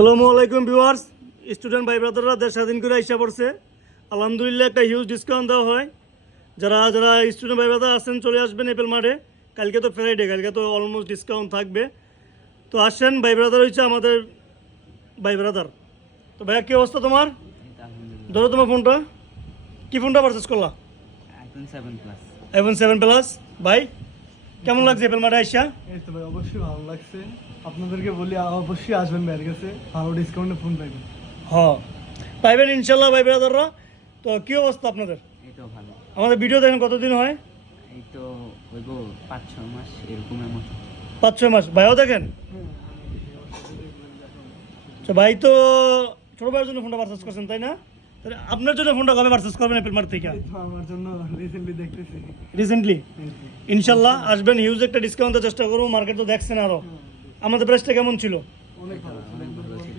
আসসালামু আলাইকুম viewers, student ভাই ব্রাদাররা দেশ স্বাধীন করে আইসা পড়ছে। আলহামদুলিল্লাহ একটা হিউজ ডিসকাউন্ট দেওয়া হয়। যারা যারা স্টুডেন্ট ভাই ব্রাদার আছেন চলে আসবেন এপেল মাঠে। কালকে তো ফ্রাইডে, কালকে তো অলমোস্ট ডিসকাউন্ট থাকবে। তো আসেন, ভাই ব্রাদার হচ্ছে আমাদের ভাই ব্রাদার। তো ভাইয়া কী অবস্থা তোমার? ধরো তোমার ফোনটা, কি ফোনটা পারচেস করলা? iPhone 7 plus. ভাই কেমন লাগছে এপেল মাঠে আইসা? এই তো ভাই অবশ্যই ভালো লাগছে। আপনাদেরকে বলি অবশ্যই আসবেন ভাইয়ের কাছে, ভালো ডিসকাউন্টে ফোন পাইবেন। হ্যাঁ পাইবেন ইনশাল্লাহ ভাই ব্রাদাররা। তো কী অবস্থা আপনাদের? এই তো ভালো। আমাদের ভিডিও দেখেন কতদিন হয়? এই তো হইব 5-6 মাস এরকমের মতো। 5-6 মাস। ভাইও দেখেন। তো ভাই তো ছোট ভাইয়ের জন্য ফোনটা পারচেস করছেন তাই না? তাহলে আপনার জন্য ফোনটা কবে পারচেস করবেন অ্যাপল মার্ট থেকে? এই তো আমার জন্য রিসেন্টলি দেখতেছি। রিসেন্টলি ইনশাল্লাহ আসবেন, হিউজ একটা ডিসকাউন্টের চেষ্টা করবো। মার্কেট তো দেখছেন, আরও আমাদের প্রাইসটা কেমন ছিল? অনেক ভালো।